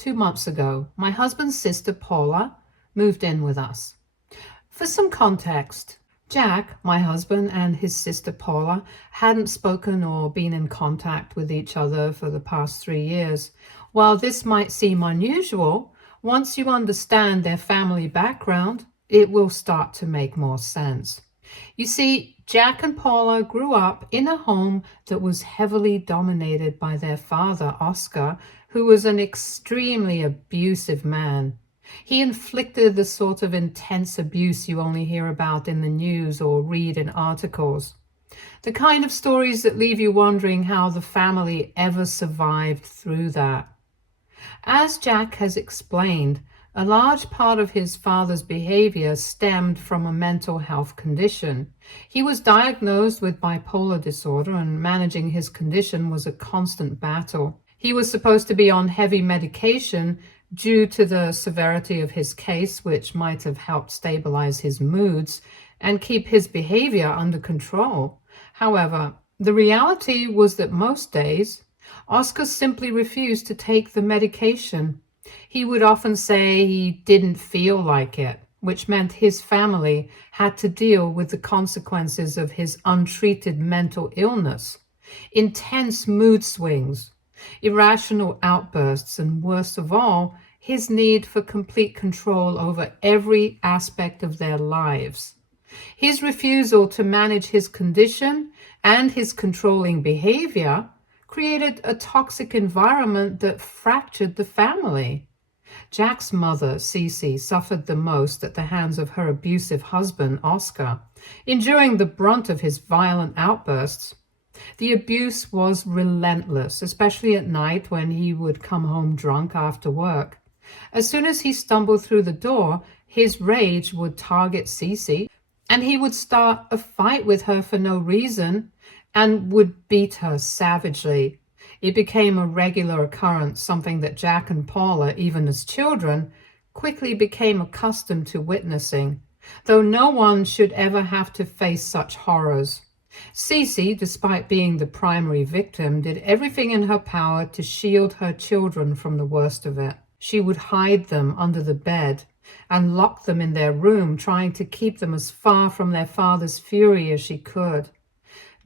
2 months ago, my husband's sister Paula moved in with us. For some context, Jack, my husband, and his sister Paula hadn't spoken or been in contact with each other for the past 3 years. While this might seem unusual, once you understand their family background, it will start to make more sense. You see, Jack and Paula grew up in a home that was heavily dominated by their father, Oscar, who was an extremely abusive man. He inflicted the sort of intense abuse you only hear about in the news or read in articles. The kind of stories that leave you wondering how the family ever survived through that. As Jack has explained, a large part of his father's behavior stemmed from a mental health condition. He was diagnosed with bipolar disorder, and managing his condition was a constant battle. He was supposed to be on heavy medication due to the severity of his case, which might have helped stabilize his moods and keep his behavior under control. However, the reality was that most days, Oscar simply refused to take the medication. He would often say he didn't feel like it, which meant his family had to deal with the consequences of his untreated mental illness, intense mood swings, irrational outbursts, and worst of all, his need for complete control over every aspect of their lives. His refusal to manage his condition and his controlling behavior created a toxic environment that fractured the family. Jack's mother, Cece, suffered the most at the hands of her abusive husband, Oscar, enduring the brunt of his violent outbursts. The abuse was relentless, especially at night when he would come home drunk after work. As soon as he stumbled through the door, his rage would target Cece, and he would start a fight with her for no reason and would beat her savagely. It became a regular occurrence, something that Jack and Paula, even as children, quickly became accustomed to witnessing, though no one should ever have to face such horrors. Cece, despite being the primary victim, did everything in her power to shield her children from the worst of it. She would hide them under the bed and lock them in their room, trying to keep them as far from their father's fury as she could.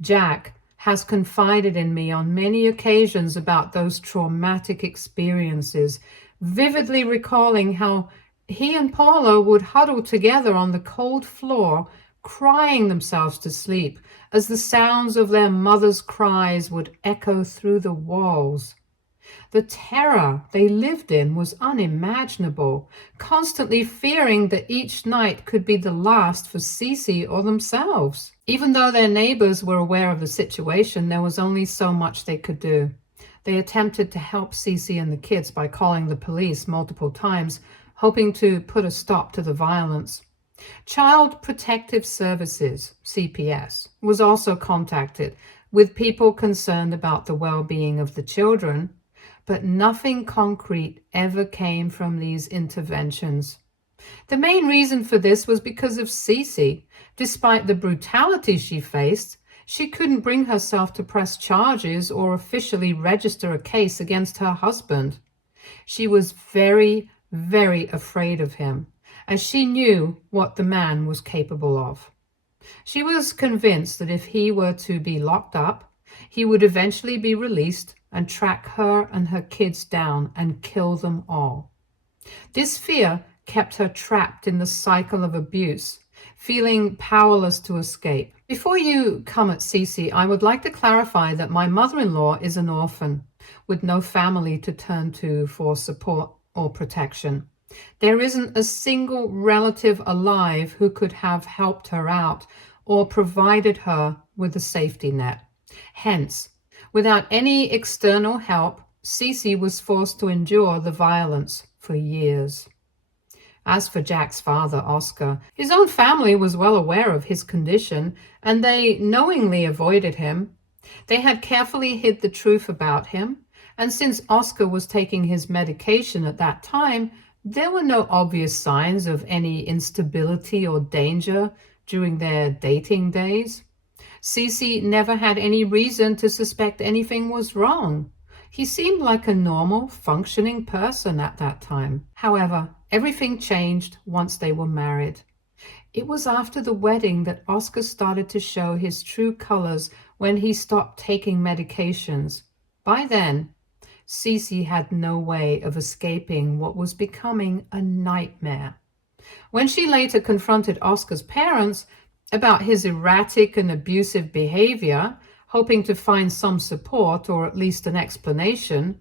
Jack has confided in me on many occasions about those traumatic experiences, vividly recalling how he and Paula would huddle together on the cold floor, crying themselves to sleep as the sounds of their mother's cries would echo through the walls. The terror they lived in was unimaginable, constantly fearing that each night could be the last for Cece or themselves. Even though their neighbors were aware of the situation, there was only so much they could do. They attempted to help Cece and the kids by calling the police multiple times, hoping to put a stop to the violence. Child Protective Services, CPS, was also contacted with people concerned about the well-being of the children, but nothing concrete ever came from these interventions. The main reason for this was because of Cece. Despite the brutality she faced, she couldn't bring herself to press charges or officially register a case against her husband. She was very, very afraid of him, as she knew what the man was capable of. She was convinced that if he were to be locked up, he would eventually be released and track her and her kids down and kill them all. This fear kept her trapped in the cycle of abuse, feeling powerless to escape. Before you come at Cece, I would like to clarify that my mother-in-law is an orphan with no family to turn to for support or protection. There isn't a single relative alive who could have helped her out or provided her with a safety net. Hence, without any external help, Cece was forced to endure the violence for years. As for Jack's father, Oscar, his own family was well aware of his condition, and they knowingly avoided him. They had carefully hid the truth about him, and since Oscar was taking his medication at that time, there were no obvious signs of any instability or danger during their dating days. Cece never had any reason to suspect anything was wrong. He seemed like a normal, functioning person at that time. However, everything changed once they were married. It was after the wedding that Oscar started to show his true colors when he stopped taking medications. By then, Cece had no way of escaping what was becoming a nightmare. When she later confronted Oscar's parents about his erratic and abusive behavior, hoping to find some support or at least an explanation,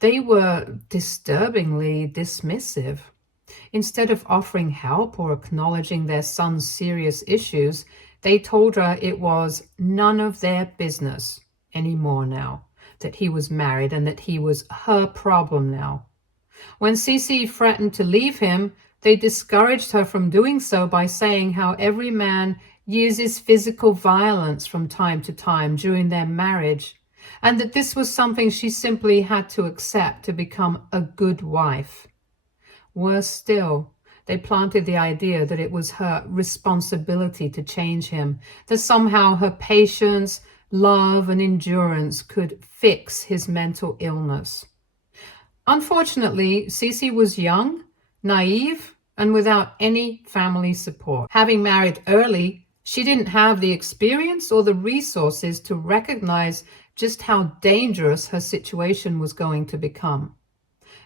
they were disturbingly dismissive. Instead of offering help or acknowledging their son's serious issues, they told her it was none of their business anymore now, that he was married and that he was her problem now. When Cece threatened to leave him, they discouraged her from doing so by saying how every man uses physical violence from time to time during their marriage, and that this was something she simply had to accept to become a good wife. Worse still, they planted the idea that it was her responsibility to change him, that somehow her patience, love, and endurance could fix his mental illness. Unfortunately, Cece was young, naive, and without any family support. Having married early, she didn't have the experience or the resources to recognize just how dangerous her situation was going to become.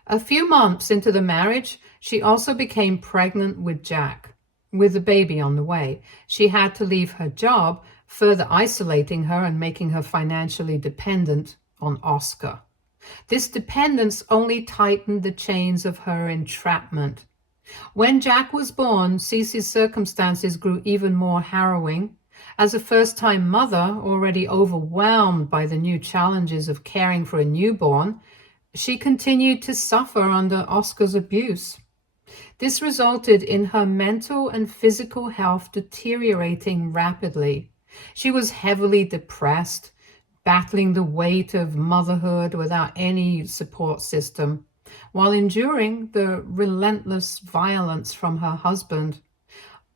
A few months into the marriage, she also became pregnant with Jack. With the baby on the way, she had to leave her job, further isolating her and making her financially dependent on Oscar. This dependence only tightened the chains of her entrapment. When Jack was born, Cece's circumstances grew even more harrowing. As a first-time mother, already overwhelmed by the new challenges of caring for a newborn, she continued to suffer under Oscar's abuse. This resulted in her mental and physical health deteriorating rapidly. She was heavily depressed, battling the weight of motherhood without any support system, while enduring the relentless violence from her husband.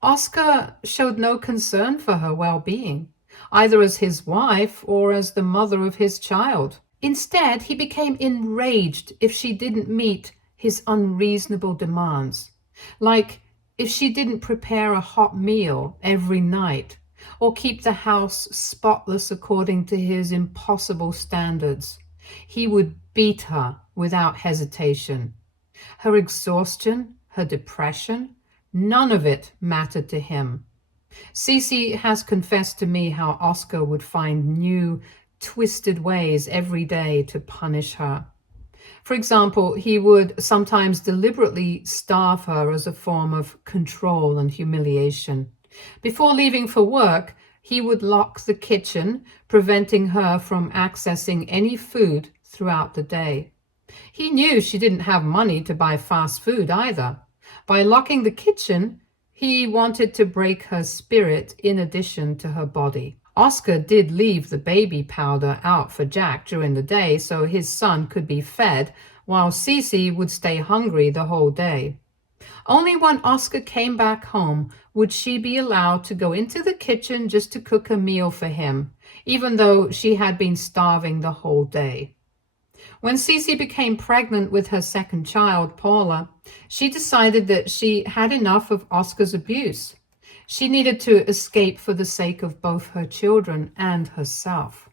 Oscar showed no concern for her well-being, either as his wife or as the mother of his child. Instead, he became enraged if she didn't meet his unreasonable demands, like if she didn't prepare a hot meal every night or keep the house spotless according to his impossible standards. He would beat her without hesitation. Her exhaustion, her depression, none of it mattered to him. Cece has confessed to me how Oscar would find new, twisted ways every day to punish her. For example, he would sometimes deliberately starve her as a form of control and humiliation. Before leaving for work, he would lock the kitchen, preventing her from accessing any food throughout the day. He knew she didn't have money to buy fast food either. By locking the kitchen, he wanted to break her spirit in addition to her body. Oscar did leave the baby powder out for Jack during the day so his son could be fed, while Cece would stay hungry the whole day. Only when Oscar came back home would she be allowed to go into the kitchen just to cook a meal for him, even though she had been starving the whole day. When Cece became pregnant with her second child, Paula, she decided that she had enough of Oscar's abuse. She needed to escape for the sake of both her children and herself.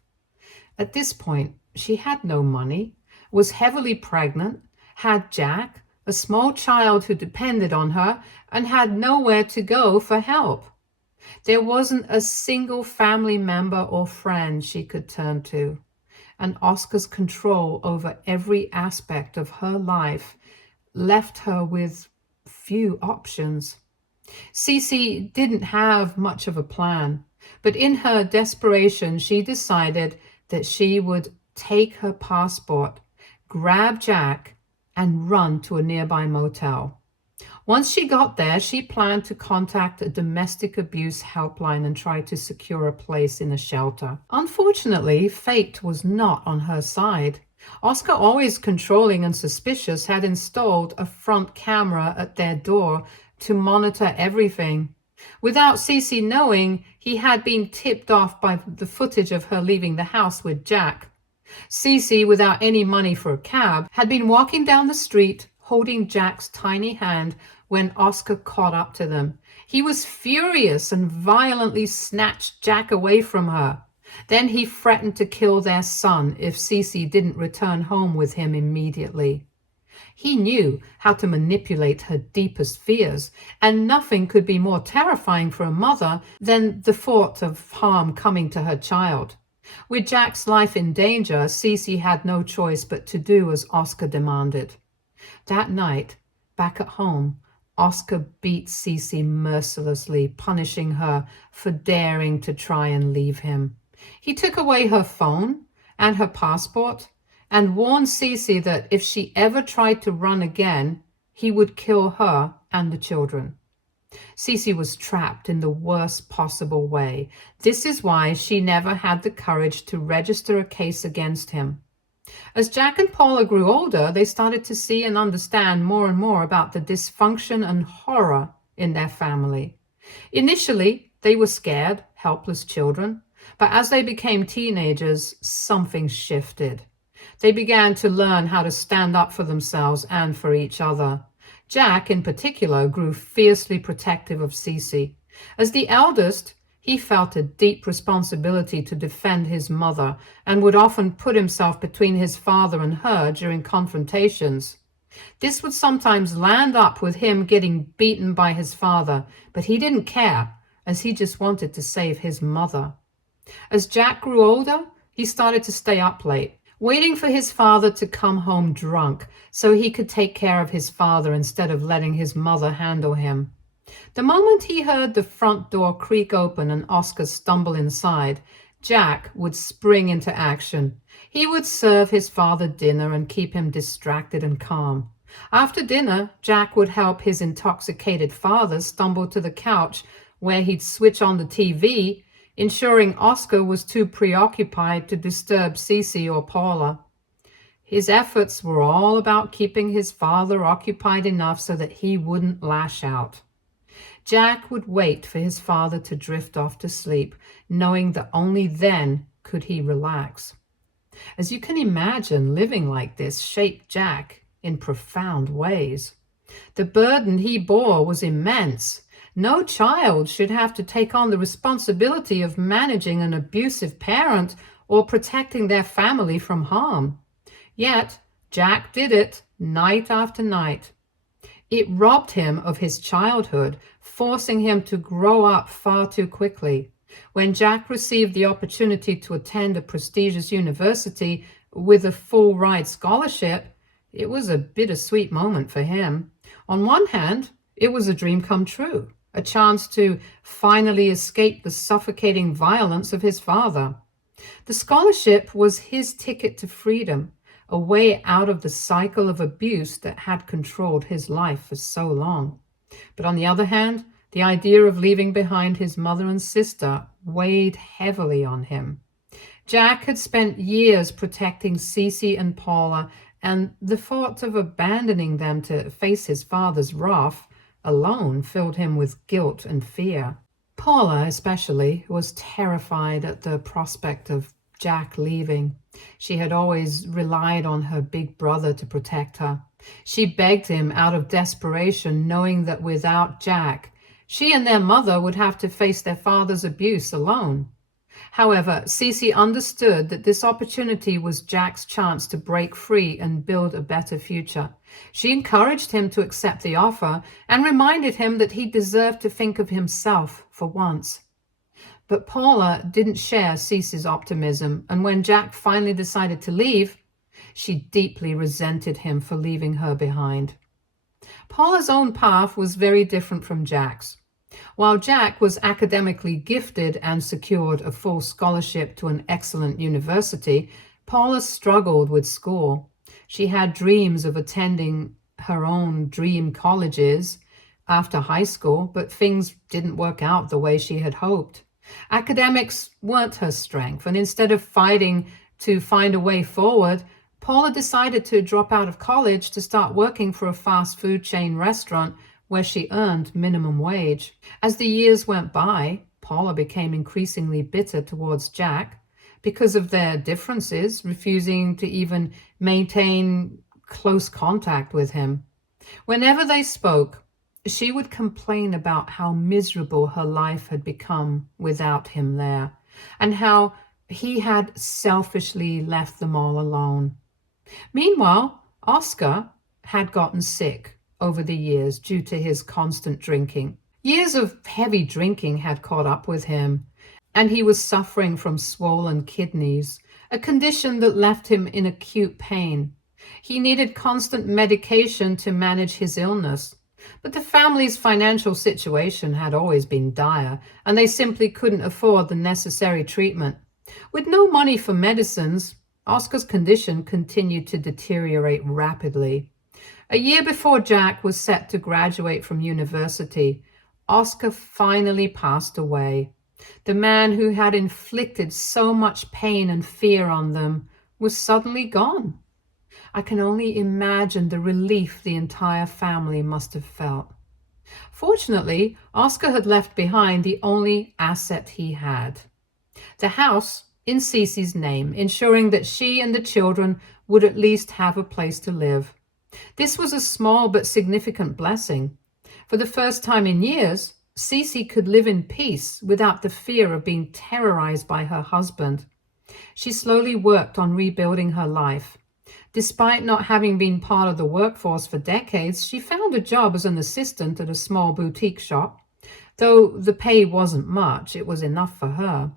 At this point, she had no money, was heavily pregnant, had Jack, a small child who depended on her, and had nowhere to go for help. There wasn't a single family member or friend she could turn to, and Oscar's control over every aspect of her life left her with few options. Cece didn't have much of a plan, but in her desperation, she decided that she would take her passport, grab Jack, and run to a nearby motel. Once she got there, she planned to contact a domestic abuse helpline and try to secure a place in a shelter. Unfortunately, fate was not on her side. Oscar, always controlling and suspicious, had installed a front camera at their door to monitor everything. Without Cece knowing, he had been tipped off by the footage of her leaving the house with Jack. Cece, without any money for a cab, had been walking down the street holding Jack's tiny hand when Oscar caught up to them. He was furious and violently snatched Jack away from her. Then he threatened to kill their son if Cece didn't return home with him immediately. He knew how to manipulate her deepest fears, and nothing could be more terrifying for a mother than the thought of harm coming to her child. With Jack's life in danger, Cece had no choice but to do as Oscar demanded. That night, back at home, Oscar beat Cece mercilessly, punishing her for daring to try and leave him. He took away her phone and her passport and warned Cece that if she ever tried to run again, he would kill her and the children. Cece was trapped in the worst possible way. This is why she never had the courage to register a case against him. As Jack and Paula grew older, they started to see and understand more and more about the dysfunction and horror in their family. Initially, they were scared, helpless children, but as they became teenagers, something shifted. They began to learn how to stand up for themselves and for each other. Jack, in particular, grew fiercely protective of Cece. As the eldest, he felt a deep responsibility to defend his mother and would often put himself between his father and her during confrontations. This would sometimes land up with him getting beaten by his father, but he didn't care, as he just wanted to save his mother. As Jack grew older, he started to stay up late, waiting for his father to come home drunk so he could take care of his father instead of letting his mother handle him. The moment he heard the front door creak open and Oscar stumble inside, Jack would spring into action. He would serve his father dinner and keep him distracted and calm. After dinner, Jack would help his intoxicated father stumble to the couch where he'd switch on the TV, ensuring Oscar was too preoccupied to disturb Cece or Paula. His efforts were all about keeping his father occupied enough so that he wouldn't lash out. Jack would wait for his father to drift off to sleep, knowing that only then could he relax. As you can imagine, living like this shaped Jack in profound ways. The burden he bore was immense. No child should have to take on the responsibility of managing an abusive parent or protecting their family from harm. Yet, Jack did it night after night. It robbed him of his childhood, forcing him to grow up far too quickly. When Jack received the opportunity to attend a prestigious university with a full-ride scholarship, it was a bittersweet moment for him. On one hand, it was a dream come true, a chance to finally escape the suffocating violence of his father. The scholarship was his ticket to freedom, a way out of the cycle of abuse that had controlled his life for so long. But on the other hand, the idea of leaving behind his mother and sister weighed heavily on him. Jack had spent years protecting Cece and Paula, and the thought of abandoning them to face his father's wrath alone filled him with guilt and fear. Paula, especially, was terrified at the prospect of Jack leaving. She had always relied on her big brother to protect her. She begged him out of desperation, knowing that without Jack, she and their mother would have to face their father's abuse alone. However, Cece understood that this opportunity was Jack's chance to break free and build a better future. She encouraged him to accept the offer and reminded him that he deserved to think of himself for once. But Paula didn't share Cece's optimism, and when Jack finally decided to leave, she deeply resented him for leaving her behind. Paula's own path was very different from Jack's. While Jack was academically gifted and secured a full scholarship to an excellent university, Paula struggled with school. She had dreams of attending her own dream colleges after high school, but things didn't work out the way she had hoped. Academics weren't her strength, and instead of fighting to find a way forward, Paula decided to drop out of college to start working for a fast food chain restaurant where she earned minimum wage. As the years went by, Paula became increasingly bitter towards Jack. because of their differences, refusing to even maintain close contact with him. Whenever they spoke, she would complain about how miserable her life had become without him there, and how he had selfishly left them all alone. Meanwhile, Oscar had gotten sick over the years due to his constant drinking. Years of heavy drinking had caught up with him, and he was suffering from swollen kidneys, a condition that left him in acute pain. He needed constant medication to manage his illness, but the family's financial situation had always been dire, and they simply couldn't afford the necessary treatment. With no money for medicines, Oscar's condition continued to deteriorate rapidly. A year before Jack was set to graduate from university, Oscar finally passed away. The man who had inflicted so much pain and fear on them was suddenly gone. I can only imagine the relief the entire family must have felt. Fortunately, Oscar had left behind the only asset he had, the house in Cece's name, ensuring that she and the children would at least have a place to live. This was a small but significant blessing. For the first time in years, Cece could live in peace without the fear of being terrorized by her husband. She slowly worked on rebuilding her life. Despite not having been part of the workforce for decades, she found a job as an assistant at a small boutique shop. Though the pay wasn't much, it was enough for her.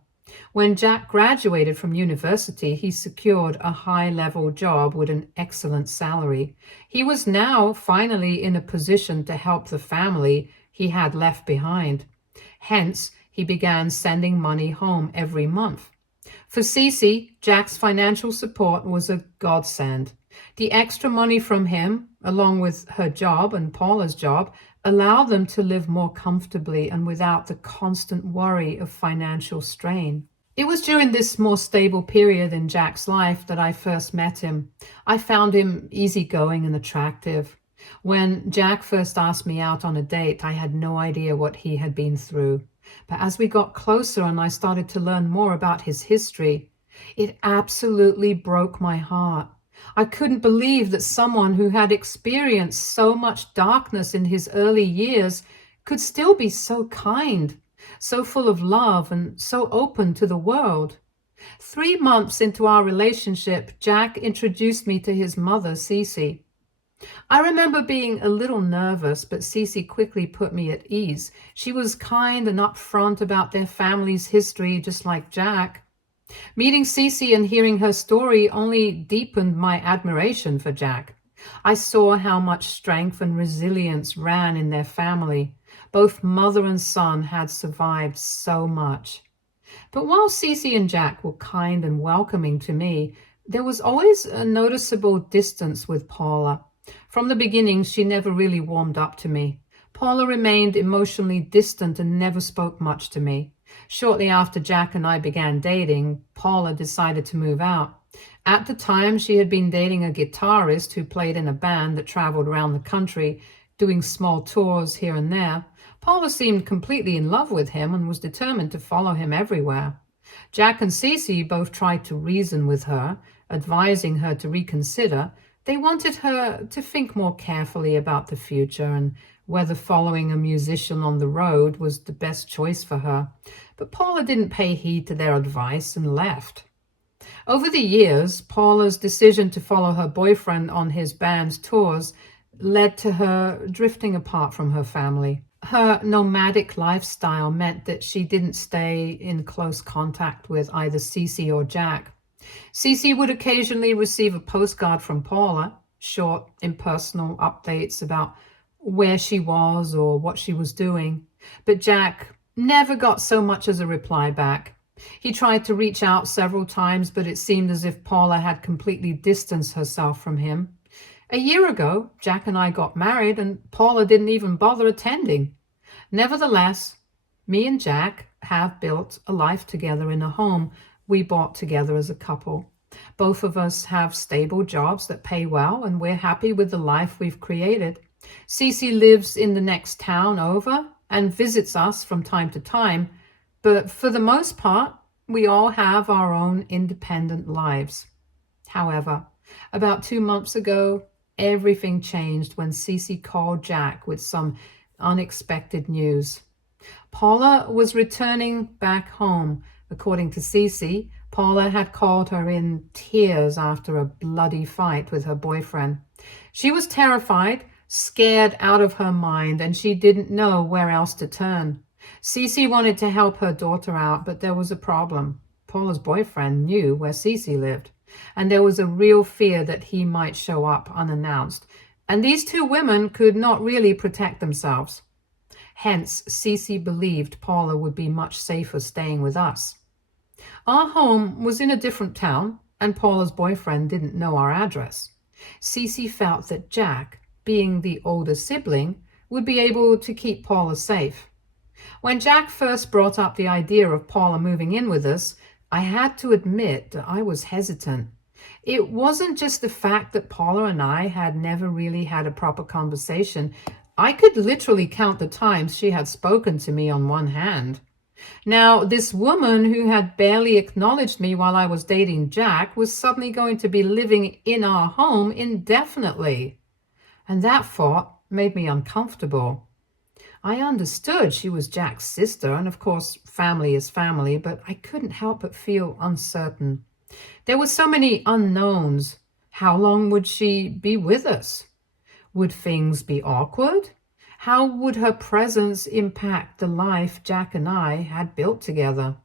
When Jack graduated from university, he secured a high-level job with an excellent salary. He was now finally in a position to help the family he had left behind. Hence, he began sending money home every month. For Cece, Jack's financial support was a godsend. The extra money from him, along with her job and Paula's job, allowed them to live more comfortably and without the constant worry of financial strain. It was during this more stable period in Jack's life that I first met him. I found him easygoing and attractive. When Jack first asked me out on a date, I had no idea what he had been through. But as we got closer and I started to learn more about his history, it absolutely broke my heart. I couldn't believe that someone who had experienced so much darkness in his early years could still be so kind, so full of love, and so open to the world. 3 months into our relationship, Jack introduced me to his mother, Cece. I remember being a little nervous, but Cece quickly put me at ease. She was kind and upfront about their family's history, just like Jack. Meeting Cece and hearing her story only deepened my admiration for Jack. I saw how much strength and resilience ran in their family. Both mother and son had survived so much. But while Cece and Jack were kind and welcoming to me, there was always a noticeable distance with Paula. From the beginning, she never really warmed up to me. Paula remained emotionally distant and never spoke much to me. Shortly after Jack and I began dating, Paula decided to move out. At the time, she had been dating a guitarist who played in a band that traveled around the country, doing small tours here and there. Paula seemed completely in love with him and was determined to follow him everywhere. Jack and Cece both tried to reason with her, advising her to reconsider. They wanted her to think more carefully about the future and whether following a musician on the road was the best choice for her. But Paula didn't pay heed to their advice and left. Over the years, Paula's decision to follow her boyfriend on his band's tours led to her drifting apart from her family. Her nomadic lifestyle meant that she didn't stay in close contact with either Cece or Jack. Cece would occasionally receive a postcard from Paula, short, impersonal updates about where she was or what she was doing. But Jack never got so much as a reply back. He tried to reach out several times, but it seemed as if Paula had completely distanced herself from him. A year ago, Jack and I got married, and Paula didn't even bother attending. Nevertheless, me and Jack have built a life together in a home we bought together as a couple. Both of us have stable jobs that pay well, and we're happy with the life we've created. Cece lives in the next town over and visits us from time to time, but for the most part, We all have our own independent lives. However, about 2 months ago, everything changed when Cece called Jack with some unexpected news. Paula was returning back home. According to Cece, Paula had called her in tears after a bloody fight with her boyfriend. She was terrified, scared out of her mind, and she didn't know where else to turn. Cece wanted to help her daughter out, but there was a problem. Paula's boyfriend knew where Cece lived, and there was a real fear that he might show up unannounced, and these two women could not really protect themselves. Hence, Cece believed Paula would be much safer staying with us. Our home was in a different town, and Paula's boyfriend didn't know our address. Cece felt that Jack, being the older sibling, would be able to keep Paula safe. When Jack first brought up the idea of Paula moving in with us, I had to admit that I was hesitant. It wasn't just the fact that Paula and I had never really had a proper conversation. I could literally count the times she had spoken to me on one hand. Now, this woman who had barely acknowledged me while I was dating Jack was suddenly going to be living in our home indefinitely. And that thought made me uncomfortable. I understood she was Jack's sister, and of course, family is family, but I couldn't help but feel uncertain. There were so many unknowns. How long would she be with us? Would things be awkward? How would her presence impact the life Jack and I had built together?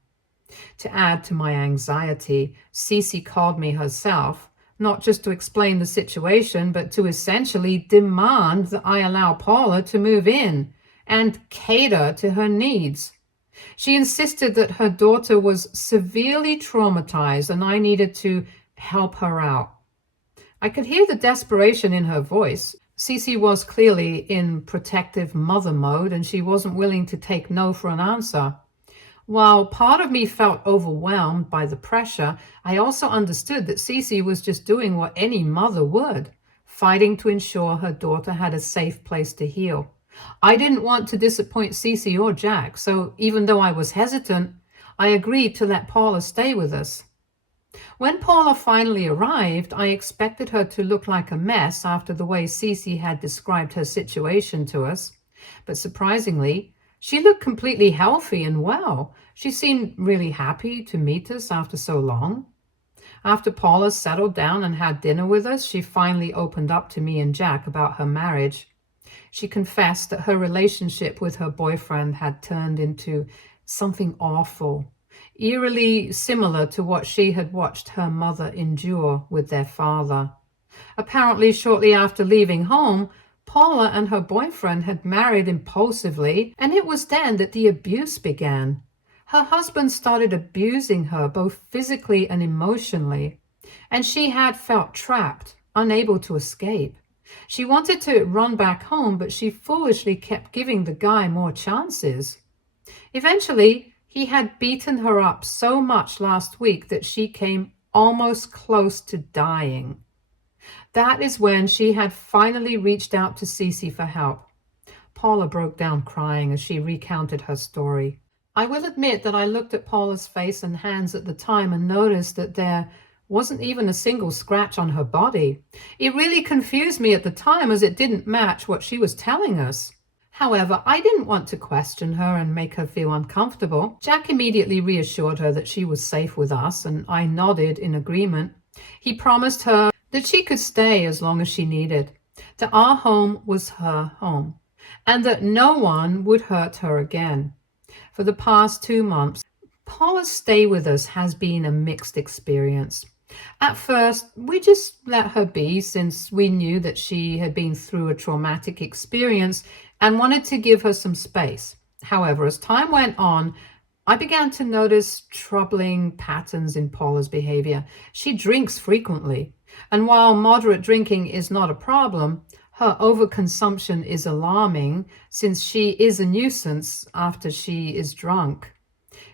To add to my anxiety, Cece called me herself, not just to explain the situation, but to essentially demand that I allow Paula to move in and cater to her needs. She insisted that her daughter was severely traumatized and I needed to help her out. I could hear the desperation in her voice. Cece was clearly in protective mother mode and she wasn't willing to take no for an answer. While part of me felt overwhelmed by the pressure, I also understood that Cece was just doing what any mother would, fighting to ensure her daughter had a safe place to heal. I didn't want to disappoint Cece or Jack, so even though I was hesitant, I agreed to let Paula stay with us. When Paula finally arrived, I expected her to look like a mess after the way Cece had described her situation to us. But surprisingly, she looked completely healthy and well. She seemed really happy to meet us after so long. After Paula settled down and had dinner with us, she finally opened up to me and Jack about her marriage. She confessed that her relationship with her boyfriend had turned into something awful, eerily similar to what she had watched her mother endure with their father. Apparently, shortly after leaving home, Paula and her boyfriend had married impulsively, and it was then that the abuse began. Her husband started abusing her both physically and emotionally, and she had felt trapped, unable to escape. She wanted to run back home, but she foolishly kept giving the guy more chances. Eventually, he had beaten her up so much last week that she came almost close to dying. That is when she had finally reached out to Cece for help. Paula broke down crying as she recounted her story. I will admit that I looked at Paula's face and hands at the time and noticed that there wasn't even a single scratch on her body. It really confused me at the time as it didn't match what she was telling us. However, I didn't want to question her and make her feel uncomfortable. Jack immediately reassured her that she was safe with us, and I nodded in agreement. He promised her that she could stay as long as she needed, that our home was her home, and that no one would hurt her again. For the past 2 months, Paula's stay with us has been a mixed experience. At first, we just let her be since we knew that she had been through a traumatic experience and wanted to give her some space. However, as time went on, I began to notice troubling patterns in Paula's behavior. She drinks frequently, and while moderate drinking is not a problem, her overconsumption is alarming since she is a nuisance after she is drunk.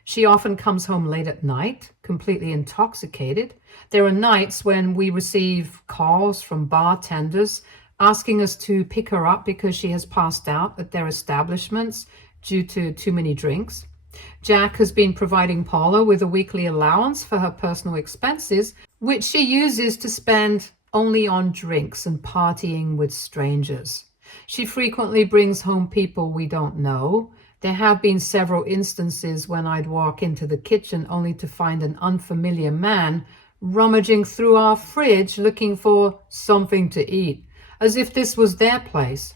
She often comes home late at night, completely intoxicated. There are nights when we receive calls from bartenders asking us to pick her up because she has passed out at their establishments due to too many drinks. Jack has been providing Paula with a weekly allowance for her personal expenses, which she uses to spend only on drinks and partying with strangers. She frequently brings home people we don't know. There have been several instances when I'd walk into the kitchen only to find an unfamiliar man rummaging through our fridge looking for something to eat, as if this was their place.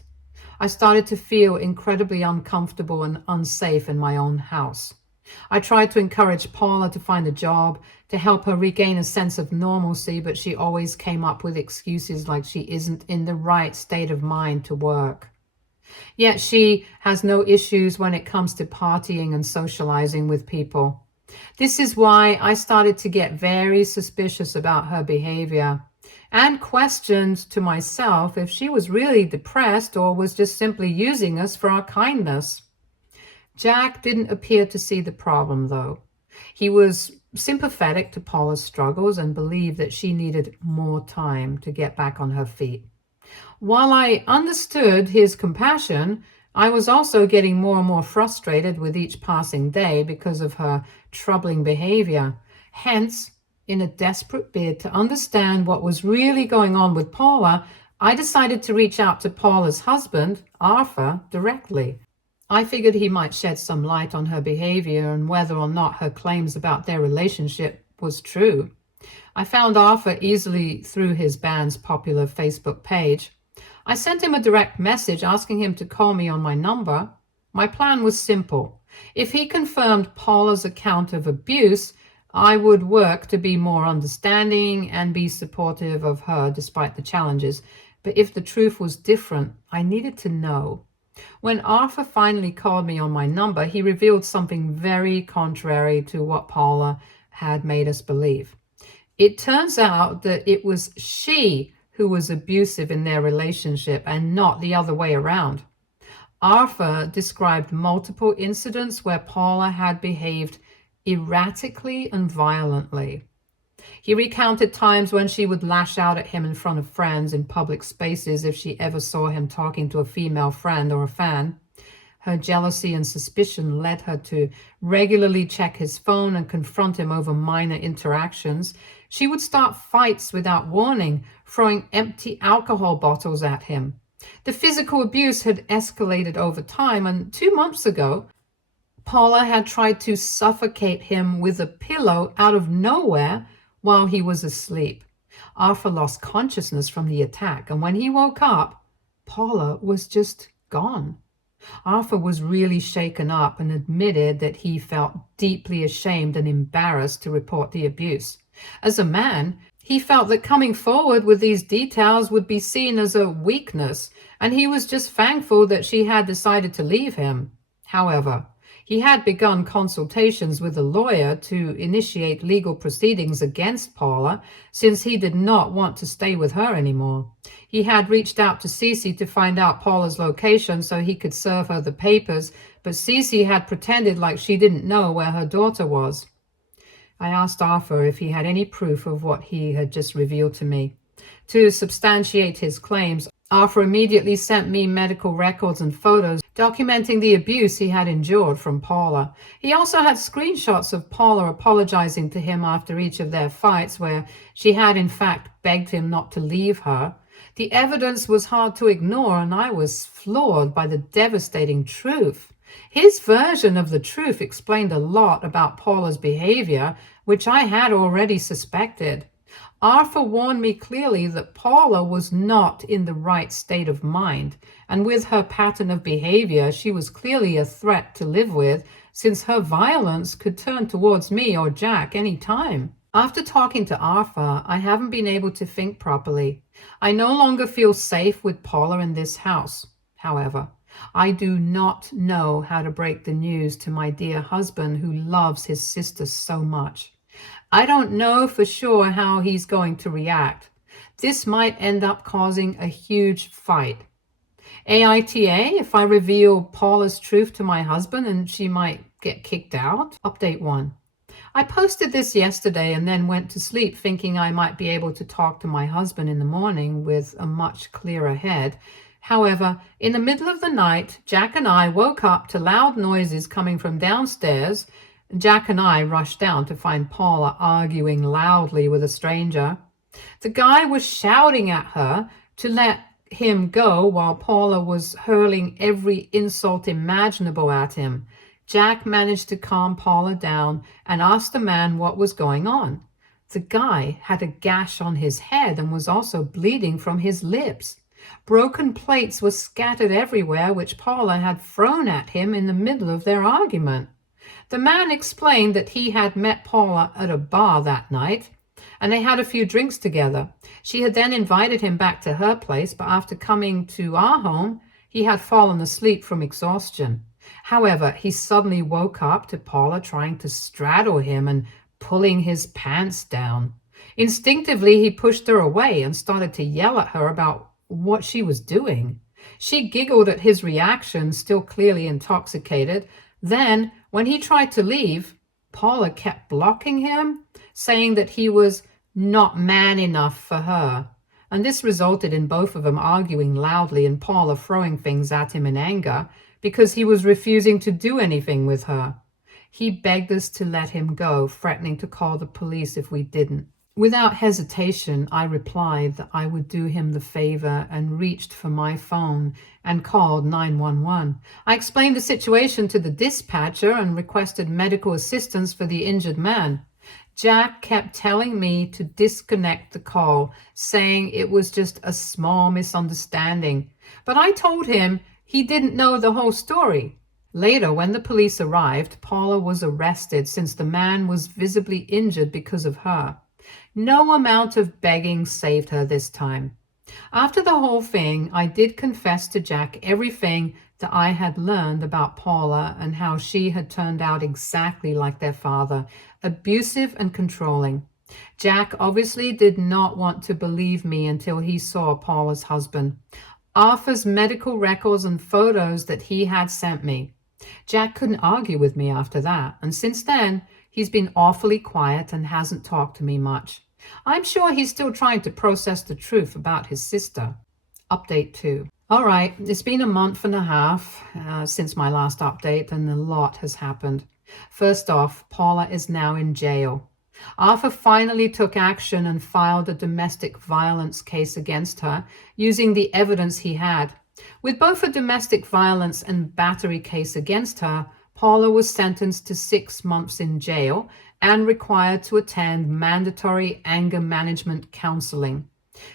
I started to feel incredibly uncomfortable and unsafe in my own house. I tried to encourage Paula to find a job to help her regain a sense of normalcy, but she always came up with excuses like she isn't in the right state of mind to work. Yet she has no issues when it comes to partying and socializing with people. This is why I started to get very suspicious about her behavior and questioned to myself if she was really depressed or was just simply using us for our kindness. Jack didn't appear to see the problem, though. He was sympathetic to Paula's struggles and believed that she needed more time to get back on her feet. While I understood his compassion, I was also getting more and more frustrated with each passing day because of her troubling behavior. Hence, in a desperate bid to understand what was really going on with Paula, I decided to reach out to Paula's husband, Arthur, directly. I figured he might shed some light on her behavior and whether or not her claims about their relationship was true. I found Arthur easily through his band's popular Facebook page. I sent him a direct message asking him to call me on my number. My plan was simple. If he confirmed Paula's account of abuse, I would work to be more understanding and be supportive of her despite the challenges. But if the truth was different, I needed to know. When Arthur finally called me on my number, he revealed something very contrary to what Paula had made us believe. It turns out that it was she who was abusive in their relationship and not the other way around. Arthur described multiple incidents where Paula had behaved erratically and violently. He recounted times when she would lash out at him in front of friends in public spaces if she ever saw him talking to a female friend or a fan. Her jealousy and suspicion led her to regularly check his phone and confront him over minor interactions. She would start fights without warning, throwing empty alcohol bottles at him. The physical abuse had escalated over time, and 2 months ago, Paula had tried to suffocate him with a pillow out of nowhere while he was asleep. Arthur lost consciousness from the attack, and when he woke up, Paula was just gone. Arthur was really shaken up and admitted that he felt deeply ashamed and embarrassed to report the abuse. As a man, he felt that coming forward with these details would be seen as a weakness, and he was just thankful that she had decided to leave him. However, he had begun consultations with a lawyer to initiate legal proceedings against Paula since he did not want to stay with her anymore. He had reached out to Cece to find out Paula's location so he could serve her the papers, but Cece had pretended like she didn't know where her daughter was. I asked Arthur if he had any proof of what he had just revealed to me. To substantiate his claims, Arthur immediately sent me medical records and photos documenting the abuse he had endured from Paula. He also had screenshots of Paula apologizing to him after each of their fights, where she had in fact begged him not to leave her. The evidence was hard to ignore, and I was floored by the devastating truth. His version of the truth explained a lot about Paula's behavior, which I had already suspected. Arthur warned me clearly that Paula was not in the right state of mind, and with her pattern of behavior, she was clearly a threat to live with, since her violence could turn towards me or Jack any time. After talking to Arthur, I haven't been able to think properly. I no longer feel safe with Paula in this house. However, I do not know how to break the news to my dear husband who loves his sister so much. I don't know for sure how he's going to react. This might end up causing a huge fight. AITA, if I reveal Paula's truth to my husband and she might get kicked out? Update 1. I posted this yesterday and then went to sleep thinking I might be able to talk to my husband in the morning with a much clearer head. However, in the middle of the night, Jack and I woke up to loud noises coming from downstairs. Jack and I rushed down to find Paula arguing loudly with a stranger. The guy was shouting at her to let him go while Paula was hurling every insult imaginable at him. Jack managed to calm Paula down and asked the man what was going on. The guy had a gash on his head and was also bleeding from his lips. Broken plates were scattered everywhere, which Paula had thrown at him in the middle of their argument. The man explained that he had met Paula at a bar that night, and they had a few drinks together. She had then invited him back to her place, but after coming to our home, he had fallen asleep from exhaustion. However, he suddenly woke up to Paula trying to straddle him and pulling his pants down. Instinctively, he pushed her away and started to yell at her about what she was doing. She giggled at his reaction, still clearly intoxicated. Then, when he tried to leave, Paula kept blocking him, saying that he was not man enough for her. And this resulted in both of them arguing loudly and Paula throwing things at him in anger because he was refusing to do anything with her. He begged us to let him go, threatening to call the police if we didn't. Without hesitation, I replied that I would do him the favor and reached for my phone and called 911. I explained the situation to the dispatcher and requested medical assistance for the injured man. Jack kept telling me to disconnect the call, saying it was just a small misunderstanding. But I told him he didn't know the whole story. Later, when the police arrived, Paula was arrested since the man was visibly injured because of her. No amount of begging saved her this time. After the whole thing, I did confess to Jack everything that I had learned about Paula and how she had turned out exactly like their father, abusive and controlling. Jack obviously did not want to believe me until he saw Paula's husband, Arthur's medical records and photos that he had sent me. Jack couldn't argue with me after that, and since then, he's been awfully quiet and hasn't talked to me much. I'm sure he's still trying to process the truth about his sister. Update 2. All right, it's been a month and a half since my last update, and a lot has happened. First off, Paula is now in jail. Arthur finally took action and filed a domestic violence case against her using the evidence he had. With both a domestic violence and battery case against her, Paula was sentenced to 6 months in jail and required to attend mandatory anger management counseling.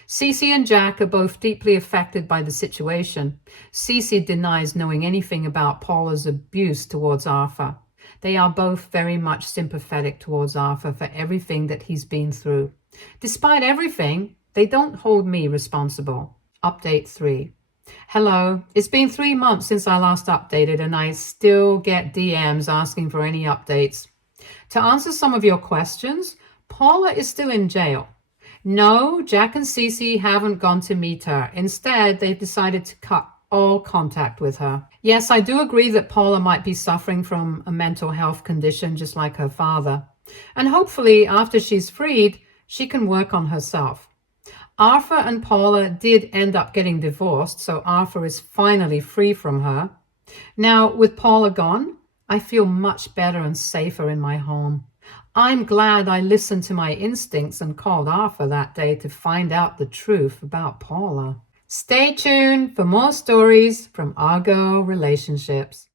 Cece and Jack are both deeply affected by the situation. Cece denies knowing anything about Paula's abuse towards Arthur. They are both very much sympathetic towards Arthur for everything that he's been through. Despite everything, they don't hold me responsible. Update 3. Hello, it's been 3 months since I last updated and I still get DMs asking for any updates. To answer some of your questions, Paula is still in jail. No, Jack and Cece haven't gone to meet her. Instead, they've decided to cut all contact with her. Yes, I do agree that Paula might be suffering from a mental health condition just like her father. And hopefully, after she's freed, she can work on herself. Arthur and Paula did end up getting divorced, so Arthur is finally free from her. Now, with Paula gone, I feel much better and safer in my home. I'm glad I listened to my instincts and called Arthur that day to find out the truth about Paula. Stay tuned for more stories from Argo Relationships.